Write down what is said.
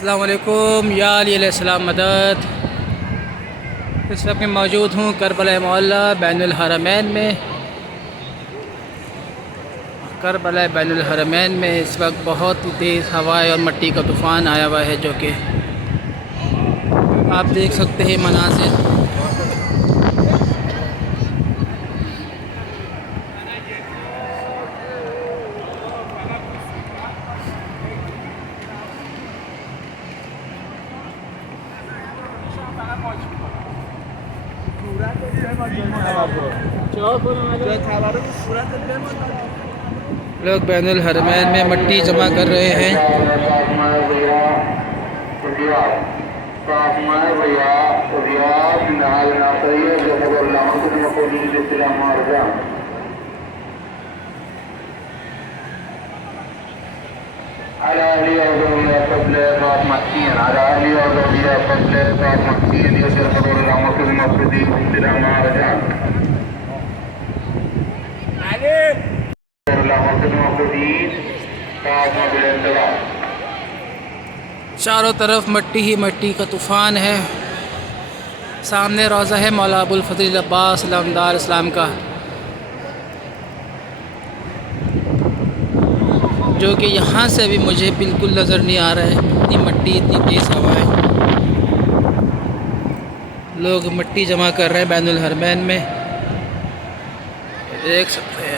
अस्सलाम वालेकुम या अलैहिस्सलाम मदद। इस वक्त मैं मौजूद हूँ करबला मोहल्ला बैनुल हरमैन में। करबला बैनुल हरमैन में इस वक्त बहुत तेज़ हवाएं और मिट्टी का तूफ़ान आया हुआ है, जो कि आप देख सकते हैं मनाज़िर। लोग बैनुल हरमैन में मिट्टी जमा कर रहे हैं। चारों तरफ मिट्टी ही मिट्टी का तूफ़ान है। सामने रोज़ा है मौला अबुल फज़ल अब्बास लमदार इस्लाम का, जो कि यहाँ से अभी मुझे बिल्कुल नज़र नहीं आ रहा है। इतनी मिट्टी, इतनी तेज़ हवा है। लोग मिट्टी जमा कर रहे हैं बैनुल हरमैन में, देख सकते हैं।